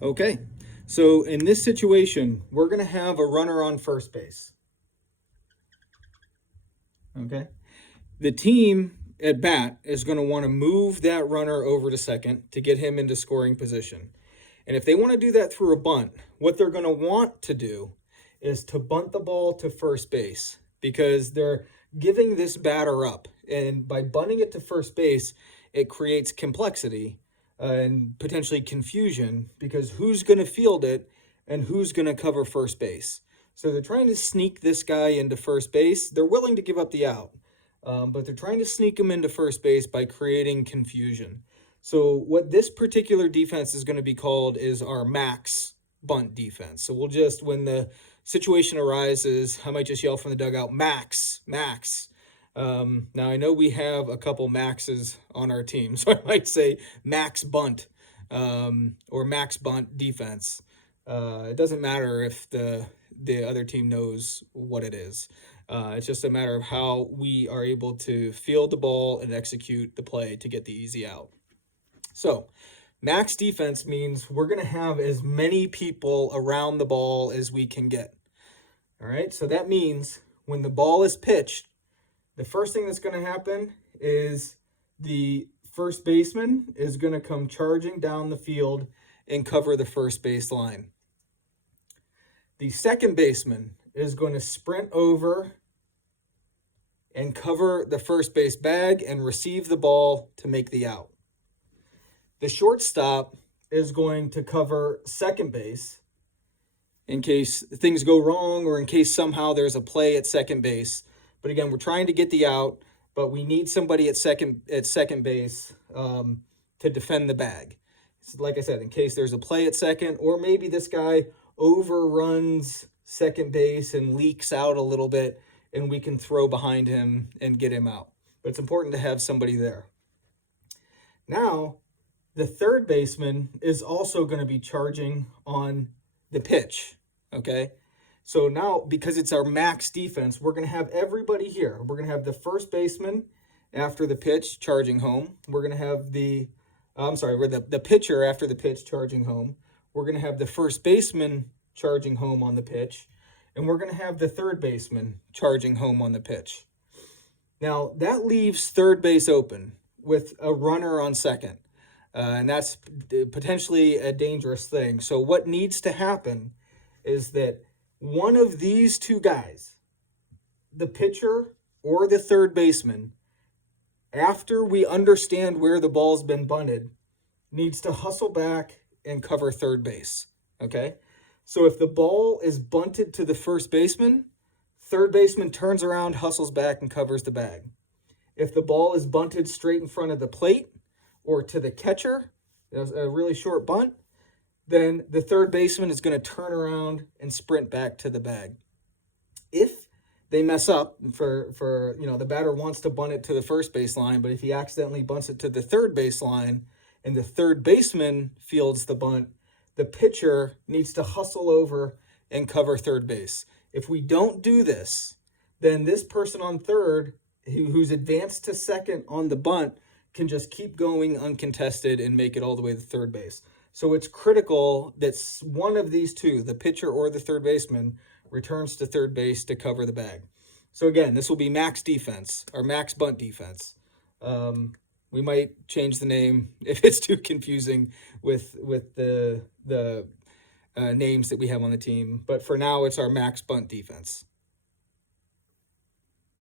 Okay, so in this situation, we're going to have a runner on first base. Okay, the team at bat is going to want to move that runner over to second to get him into scoring position. And if they want to do that through a bunt, what they're going to want to do is to bunt the ball to first base because they're giving this batter up. And by bunting it to first base, it creates complexity and potentially confusion because who's going to field it and who's going to cover first base. So they're trying to sneak this guy into first base. They're willing to give up the out, but they're trying to sneak him into first base by creating confusion. So what this particular defense is going to be called is our max bunt defense. So we'll just, when the situation arises, I might just yell from the dugout, max, max. Now I know we have a couple maxes on our team, so I might say max bunt or max bunt defense. It doesn't matter if the other team knows what it is. It's just a matter of how we are able to field the ball and execute the play to get the easy out. So max defense means we're going to have as many people around the ball as we can get. All right, so that means when the ball is pitched, the first thing that's going to happen is the first baseman is going to come charging down the field and cover the first base line. The second baseman is going to sprint over and cover the first base bag and receive the ball to make the out. The shortstop is going to cover second base in case things go wrong or in case somehow there's a play at second base. But again, we're trying to get the out, but we need somebody at second base to defend the bag. So like I said, in case there's a play at second, or maybe this guy overruns second base and leaks out a little bit, and we can throw behind him and get him out. But it's important to have somebody there. Now, the third baseman is also going to be charging on the pitch, okay? So now, because it's our max defense, we're going to have everybody here. We're going to have the first baseman after the pitch charging home. We're going to have the pitcher after the pitch charging home. We're going to have the first baseman charging home on the pitch. And we're going to have the third baseman charging home on the pitch. Now, that leaves third base open with a runner on second. And that's potentially a dangerous thing. So what needs to happen is that one of these two guys, the pitcher or the third baseman, after we understand where the ball's been bunted, needs to hustle back and cover third base, okay? So if the ball is bunted to the first baseman, third baseman turns around, hustles back, and covers the bag. If the ball is bunted straight in front of the plate or to the catcher, a really short bunt, then the third baseman is going to turn around and sprint back to the bag. If they mess up for the batter wants to bunt it to the first base line, but if he accidentally bunts it to the third base line and the third baseman fields the bunt, the pitcher needs to hustle over and cover third base. If we don't do this, then this person on third who's advanced to second on the bunt can just keep going uncontested and make it all the way to third base. So it's critical that one of these two, the pitcher or the third baseman, returns to third base to cover the bag. So again, this will be max defense, or max bunt defense. We might change the name if it's too confusing with the names that we have on the team. But for now, it's our max bunt defense.